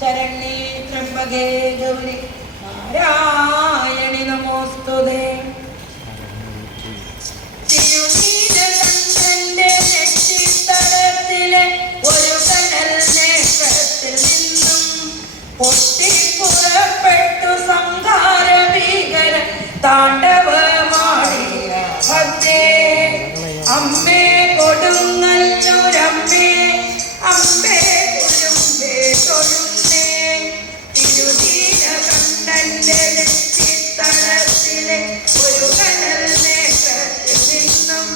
ശരണ്യേ ത്രംബകേ ഗൗരി നാരായണി നമോസ്തുതേ. തിരുനീലകണ്ഠന്റെ നെറ്റിത്തടത്തിലെ ഒരു കനൽ നേത്രത്തിൽ നിന്നും പൊട്ടിപ്പുറപ്പെട്ടു സംഹാര ഭീകര താണ്ഡവമാടിയ ഭക്തേ. അമ്മേ കൊടുങ്ങല്ലൂരമ്മേ, അമ്മേ കുരുമ്പേ തൊഴുന്നേ. തിരുനീലകണ്ഠന്റെ നെറ്റിത്തടത്തിലെ ഒരു കനൽ നേത്രത്തിൽ നിന്നും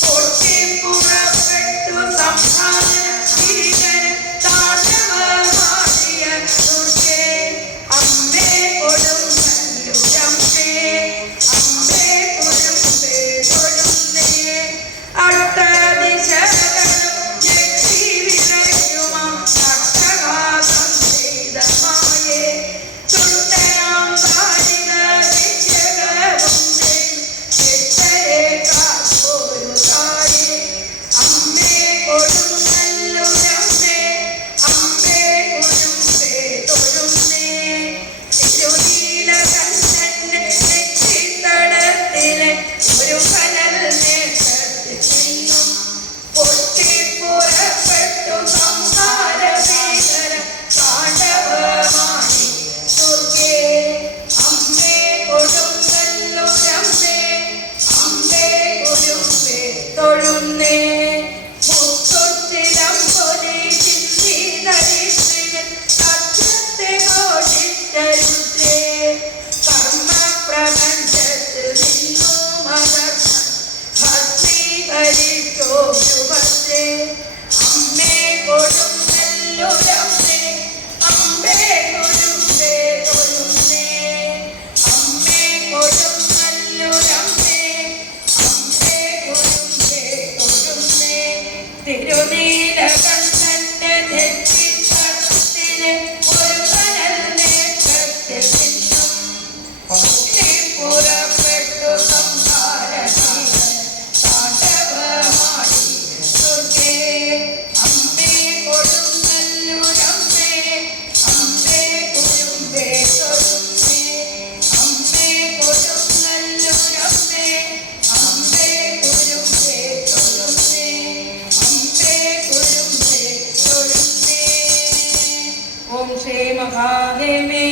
പൊട്ടിപ്പുറപ്പെട്ടു സംഹാര ഭീകര താണ്ഡവമാടിയ ദുർഗേ. അമ്മേ കൊടുങ്ങല്ലൂരമ്മേ, അമ്മേ കുരുമ്പേ തൊഴുന്നേ. അട്ടദിശകളും ഞെട്ടി വിറയ്ക്കുമാ അട്ടഹാസം ചെയ്ത മായേ. തുണ്ടനാം കാലിക വിദ്യകളും ചിത്തരെ കാത്തൊരു തായേ. അമ്മേ കൊടുങ്ങല്ലൂരമ്മേ, അമ്മേ കുരുമ്പേ തൊഴുന്നേ. തിരുനീലകണ്ഠന്റെ നെറ്റിത്തടത്തിലെ ഒരു കനൽ നേത്രത്തിൽ നിന്നും പൊട്ടിപ്പുറപ്പെട്ടു സംഹാര ഭീകര താണ്ഡവമാടി ദുർഗേ. അമ്മേ കൊടുങ്ങല്ലൂരമ്മേ, അമ്മേ കുരുമ്പേ തൊഴുന്നേ. മുത്തൊട്ടിലമ്പൊലി ചിന്തി ധരിത്രികൾ സത്യത്തെ ഘോഷിച്ചരുത്രേ. കർമ്മപ്രപഞ്ചത്തിൽ നിന്നു മകർന്ന് ഭസ്മീകരിച്ചോരു ഭദ്രേ. അമ്മേ കൊടുങ്ങല്ലൂരമ്മേ, അമ്മേ കുരുമ്പേ തൊഴുന്നേ. അമ്മേ കൊടുങ്ങല്ലൂരമ്മേ, അമ്മേ കുരുമ്പേ തൊഴുന്നേ. തിരുനീലകണ്ഠന്റെ നെറ്റിത്തടത്തിലെ ഒരു കനൽ നേത്രത്തിൽ നിന്നും പൊട്ടിപ്പുറപ്പെട്ടു സംഹാര ഭീകര താണ്ഡവമാടി ദുർഗേ. അമ്മേ കൊടുങ്ങല്ലൂരമ്മേ, അമ്മേ കുരുമ്പേ തൊഴുന്നേ. അമ്മേ കൊടുങ്ങല്ലൂരമ്മേ, അമ്മേ കുരുമ്പേ തൊഴുന്നേ. അമ്മേ കുരുമ്പേ തൊഴുന്നേ. ഓം ശ്രീ മഹാദേവേ